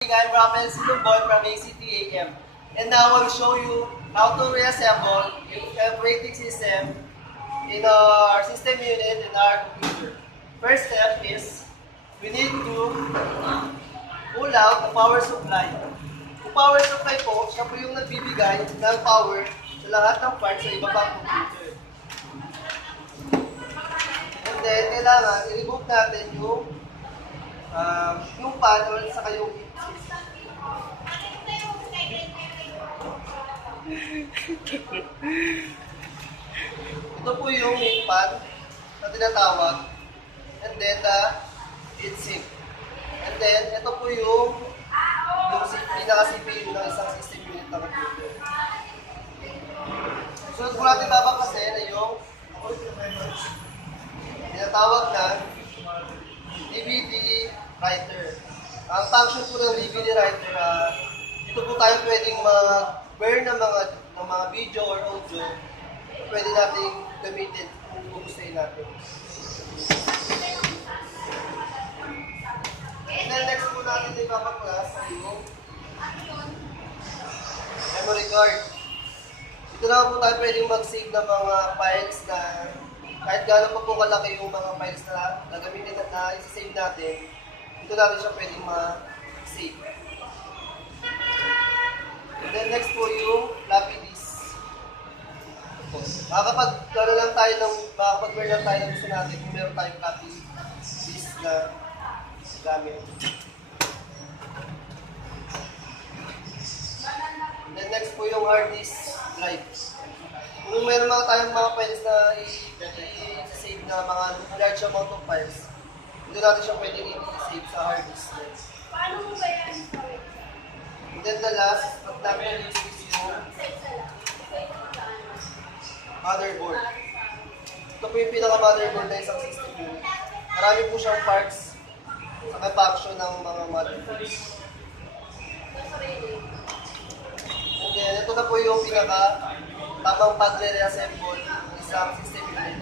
I'm Rafael Silumboy from ACTAM, and now I will show you how to reassemble a operating system in our system unit in our computer. First step is we need to pull out the power supply. Yung power supply po, siya po yung nagbibigay ng power sa lahat ng parts sa iba pang computer. And then, kailangan i-remove natin yung pan or saka yung ito po yung main pan na tinatawag, and then the heat sink. And then, ito po yung pinaka-CPU ng isang system unit na computer. Sunod po natin babakasin ay yung tinatawag na DVD writer. Ang function po ng DVD writer, dito po tayo pwedeng mag-burn ng mga video or audio. Pwede nating gamitin kung gugustuhin natin. And then next po natin na ipapaklas ay yung memory card. Dito na po tayo pwedeng mag-save ng mga files na kahit gano'n pa po kalaki yung mga files na gagamitin na i-save natin, dito natin siya pwedeng ma-save. And then next po yung floppy disk. Makakapag-wear lang tayo ng gusto natin kung meron tayong floppy disk na gamit. And then next po yung hard disk drive. Kung meron tayong mga files na i-save na mga large amount of files, dito natin siya pwedeng i-save sa hard disk. Paano mo ba yan? And then the last, but not the least, is yung motherboard. Ito po yung pinaka-motherboard na isang system unit. Marami po siyang parts sa function ng mga motherboards. And then, ito na po yung pinaka-tamang pag-reassemble ng isang system unit.